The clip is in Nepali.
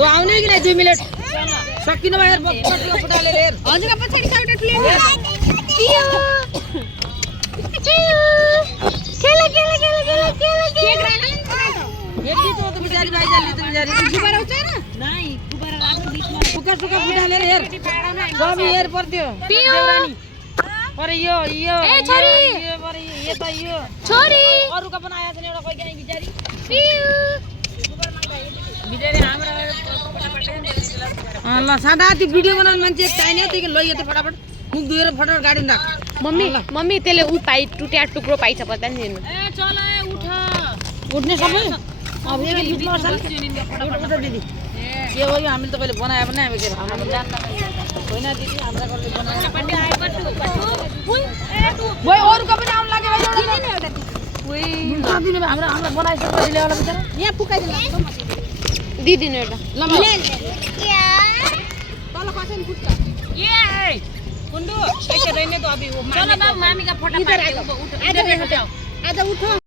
तो आउने कि नहीं 2 मिनट सकिन भयो यार पटलो फुटाले रे हजुर पछाडी साइड ठुले खेला हेर्दी तो बिचारी भाइ जाली त बिचारी गुबारा उच्च न नाही गुबारा राख्नु बीचमा सुका फुटाले रे हेर कवि हेर पर्थ्यो देवरानी अरे यो ए छोरी यो अरे यो त यो छोरी अरुका पनि आया छैन एउटा कोही गाई बिचारी पिउ बिचारी हाम्रो ल सादा त्यो भिडियो बनाउन मान्छे चाहिने त्यही लैयो त फटाफट मुख धोएर फटाफट गाडीमा राख मम्मी त्यसले उ पाइ टुट्या टुक्रो पाइछ पता नि दिनु ए चल ए उठ उठ्ने सबै अब एक बिचमा असल उठ दिदी के हो यो हामीले त कहिले बनाए पनि हामी के हामी जान्न होइन दिदी हाम्रो घरले बनाए पनि आए पट्टु बोय अरुको पनि आउन लाग्यो भाइ एउटा ओइ दिने हाम्रो हाम्रो बनाइसकेपछि ल्याउला बिचारा यहाँ पुकाइदिनु दिदिनु एउटा ल म तल कसैले फुट्छ ए कुण्डु एकैछिन त अबि चलो बाबु मामी का फोटो पाइयो उठ आज उठो